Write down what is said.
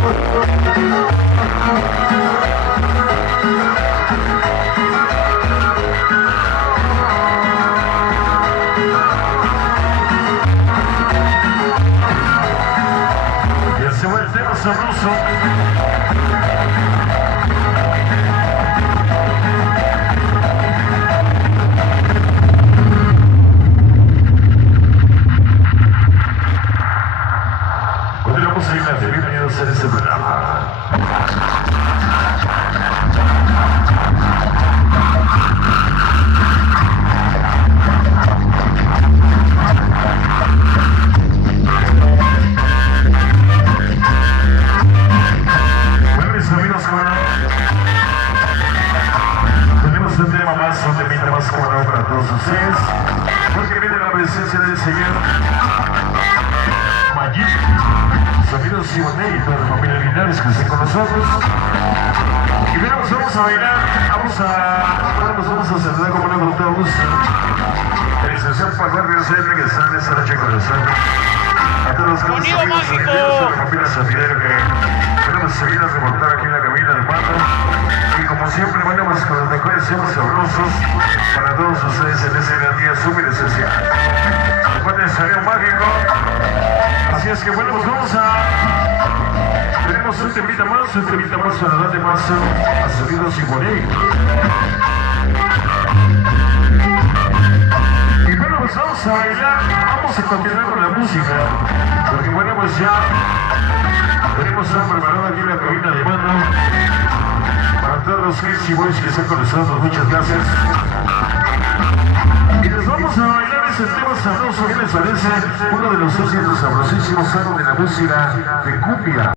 Se va el tema sabroso. Continuamos en la de bienvenidos a este programa. Tenemos un tema más, un temita más cómodo para todos ustedes, porque viene la presencia del señor Mayit, Sonidos Siboney y toda la familia Linares que estén con nosotros. Y bien, nos vamos a bailar, nos vamos a saludar como con todo gusto. El licenciado Pablo García que está en esta noche con nosotros. A todos los amigos solideros de la familia Safidero que tenemos seguir a remontar aquí en la cabina de mando. Y como siempre, mandamos con los mejores temas sabrosos para todos ustedes en ese gran día súper especial. Después del sonido mágico. Así es que bueno, pues vamos a... Tenemos un temita más para darle más a Sonidos Siboney. Y bueno, pues vamos a bailar, vamos a continuar con la música. Porque bueno, pues ya tenemos un preparado aquí en la cabina de mando. Para todos los Kids y Boys que están con nosotros, muchas gracias. Y les vamos a bailar ese tema sabroso, ¿qué les parece? Uno de los éxitos sabrosísimos, algo de la música de cumbia.